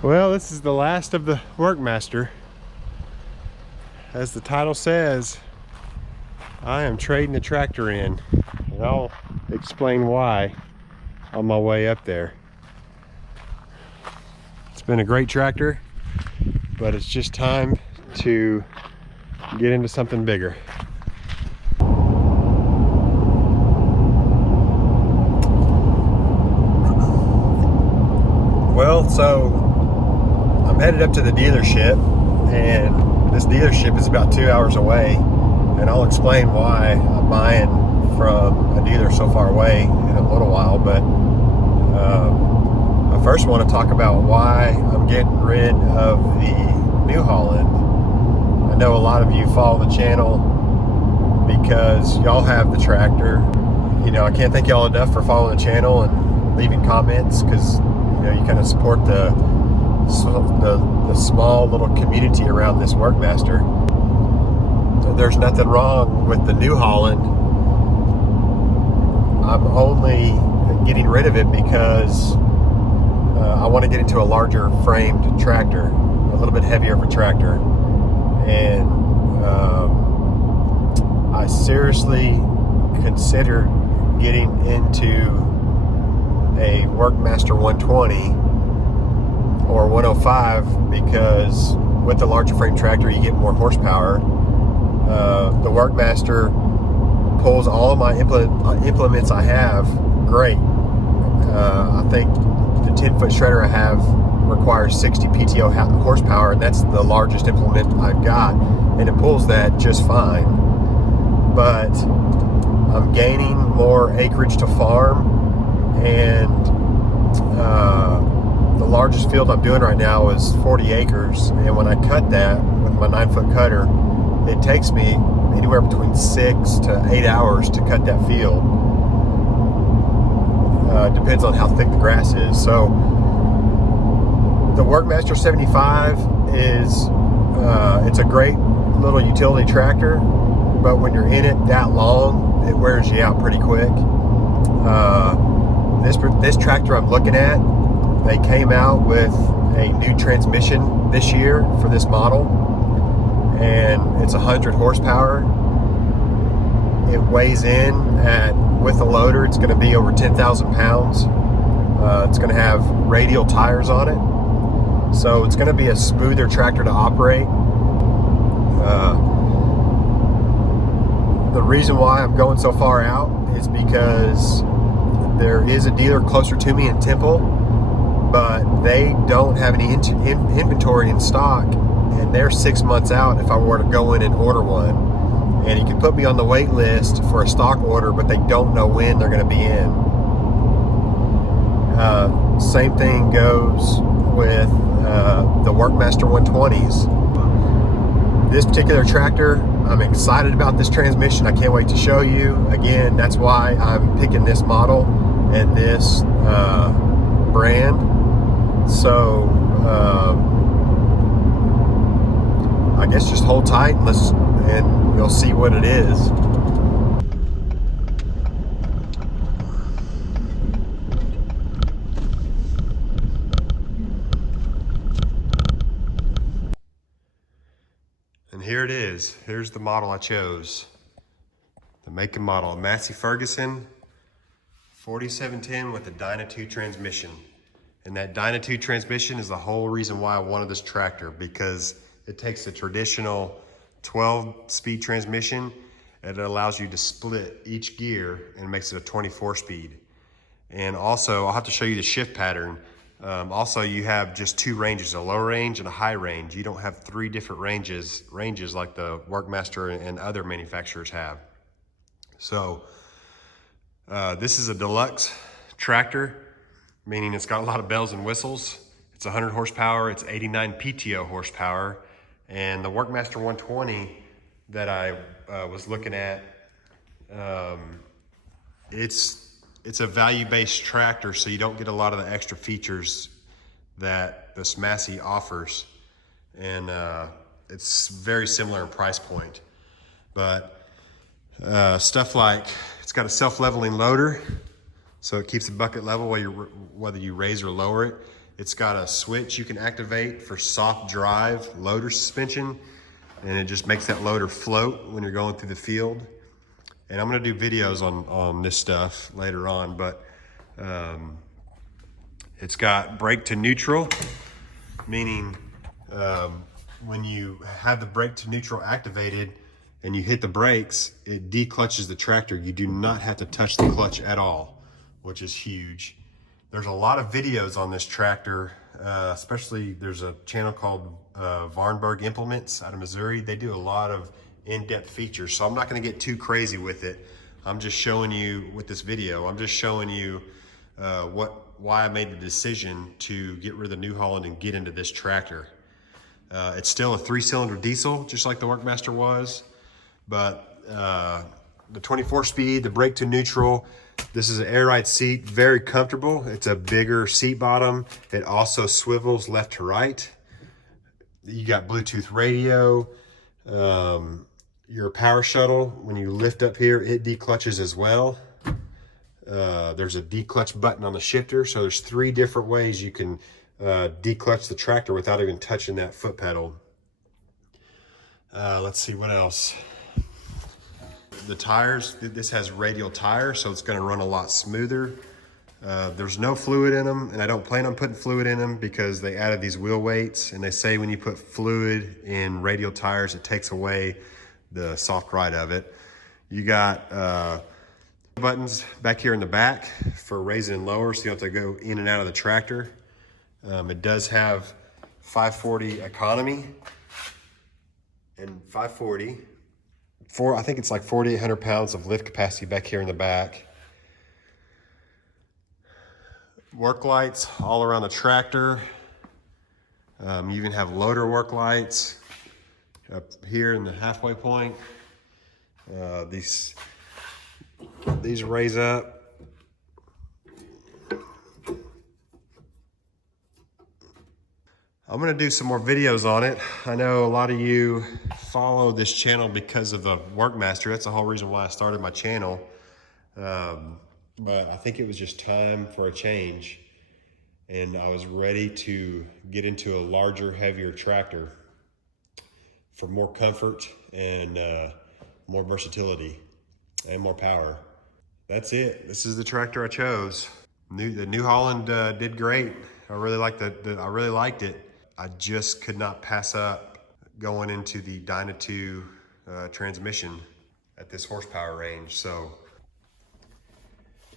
Well, this is the last of the Workmaster. As the title says, I am trading the tractor in, and I'll explain why on my way up there. It's been a great tractor, but it's just time to get into something bigger. Well, so I'm headed up to the dealership, and this dealership is about 2 hours away, and I'll explain why I'm buying from a dealer so far away in a little while. But I first want to talk about why I'm getting rid of the New Holland. I know a lot of you follow the channel because y'all have the tractor. You know, I can't thank y'all enough for following the channel and leaving comments, because you know, you kind of support the small little community around this Workmaster. There's nothing wrong with the New Holland. I'm only getting rid of it because I want to get into a larger framed tractor, a little bit heavier of a tractor. And I seriously considered getting into a Workmaster 120 or 105, because with the larger frame tractor you get more horsepower. The Workmaster pulls all of my implements I have great. I think the 10-foot shredder I have requires 60 PTO horsepower, and that's the largest implement I've got, and it pulls that just fine. But I'm gaining more acreage to farm, and the largest field I'm doing right now is 40 acres, and when I cut that with my 9-foot cutter, it takes me anywhere between 6 to 8 hours to cut that field. Depends on how thick the grass is. So the Workmaster 75 is it's a great little utility tractor, but when you're in it that long, it wears you out pretty quick. This tractor I'm looking at, they came out with a new transmission this year for this model, and it's 100 horsepower. It weighs in at, with the loader, it's going to be over 10,000 pounds. It's going to have radial tires on it, so it's going to be a smoother tractor to operate. The reason why I'm going so far out is because there is a dealer closer to me in Temple, but they don't have any inventory in stock, and they're 6 months out if I were to go in and order one. And you can put me on the wait list for a stock order, but they don't know when they're going to be in. Same thing goes with the Workmaster 120s. This particular tractor, I'm excited about this transmission. I can't wait to show you. Again, that's why I'm picking this model and this brand. So I guess just hold tight and you'll see what it is. And here it is. Here's the model I chose. The make and model, Massey Ferguson 4710 with a Dyna 2 transmission. And that Dyna 2 transmission is the whole reason why I wanted this tractor, because it takes the traditional 12-speed transmission and it allows you to split each gear and makes it a 24-speed. And also, I'll have to show you the shift pattern. Also, you have just 2 ranges, a low range and a high range. You don't have 3 different ranges like the Workmaster and other manufacturers have. So this is a deluxe tractor, meaning it's got a lot of bells and whistles. It's 100 horsepower, it's 89 PTO horsepower. And the Workmaster 120 that I was looking at, it's a value-based tractor, so you don't get a lot of the extra features that this Massey offers. And it's very similar in price point. But stuff like, it's got a self-leveling loader, so it keeps the bucket level whether you raise or lower it. It's got a switch you can activate for soft drive loader suspension, and it just makes that loader float when you're going through the field. And I'm gonna do videos on this stuff later on, but it's got brake to neutral, meaning when you have the brake to neutral activated and you hit the brakes, it declutches the tractor. You do not have to touch the clutch at all, which is huge. There's a lot of videos on this tractor, especially there's a channel called Varnberg Implements out of Missouri. They do a lot of in-depth features, so I'm not gonna get too crazy with it. I'm just showing you with this video, I'm just showing you why I made the decision to get rid of the New Holland and get into this tractor. It's still a 3-cylinder diesel, just like the Workmaster was, but the 24 speed, the brake to neutral, this is an air ride seat, very comfortable. It's a bigger seat bottom. It also swivels left to right. You got Bluetooth radio. Your power shuttle, when you lift up here, it declutches as well. There's a declutch button on the shifter, so there's 3 different ways you can declutch the tractor without even touching that foot pedal. Let's see what else. The tires, this has radial tires, so it's gonna run a lot smoother. There's no fluid in them, and I don't plan on putting fluid in them because they added these wheel weights, and they say when you put fluid in radial tires, it takes away the soft ride of it. You got buttons back here in the back for raising and lower, so you don't have to go in and out of the tractor. It does have 540 economy and 540. I think it's like 4,800 pounds of lift capacity back here in the back. Work lights all around the tractor. You even have loader work lights up here in the halfway point. These raise up. I'm gonna do some more videos on it. I know a lot of you follow this channel because of the Workmaster. That's the whole reason why I started my channel. But I think it was just time for a change, and I was ready to get into a larger, heavier tractor for more comfort and more versatility and more power. That's it. This is the tractor I chose. The New Holland did great. I really liked it. I just could not pass up going into the Dyna2 transmission at this horsepower range. So,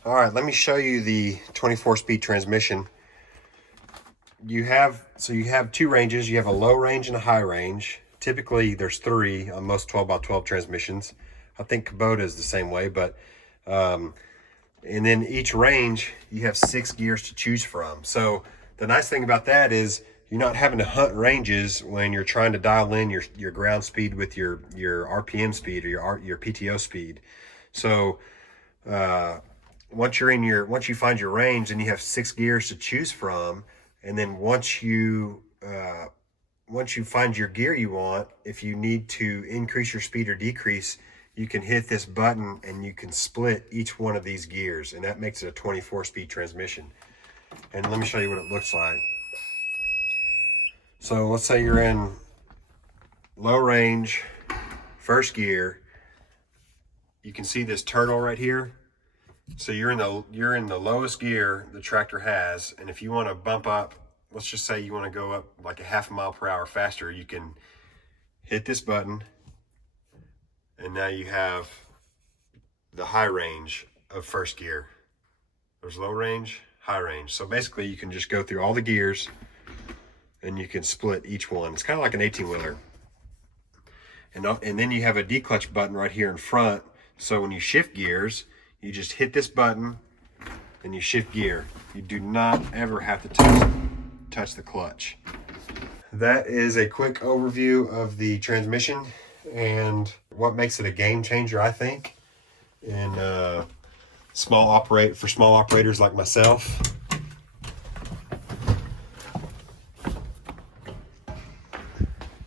all right, let me show you the 24-speed transmission. You have 2 ranges. You have a low range and a high range. Typically, there's 3 on most 12x12 transmissions. I think Kubota is the same way, but and then each range, you have 6 gears to choose from. So the nice thing about that is you're not having to hunt ranges when you're trying to dial in your ground speed with your RPM speed or your PTO speed. So once you find your range, and you have 6 gears to choose from, and then once you find your gear you want, if you need to increase your speed or decrease, you can hit this button and you can split each one of these gears, and that makes it a 24-speed transmission. And let me show you what it looks like. So let's say you're in low range, first gear. You can see this turtle right here. So you're in the lowest gear the tractor has, and if you want to bump up, let's just say you want to go up like a half a mile per hour faster, you can hit this button, and now you have the high range of first gear. There's low range, high range. So basically you can just go through all the gears and you can split each one. It's kind of like an 18-wheeler. And then you have a declutch button right here in front. So when you shift gears, you just hit this button and you shift gear. You do not ever have to touch the clutch. That is a quick overview of the transmission and what makes it a game changer, I think, in small operators like myself.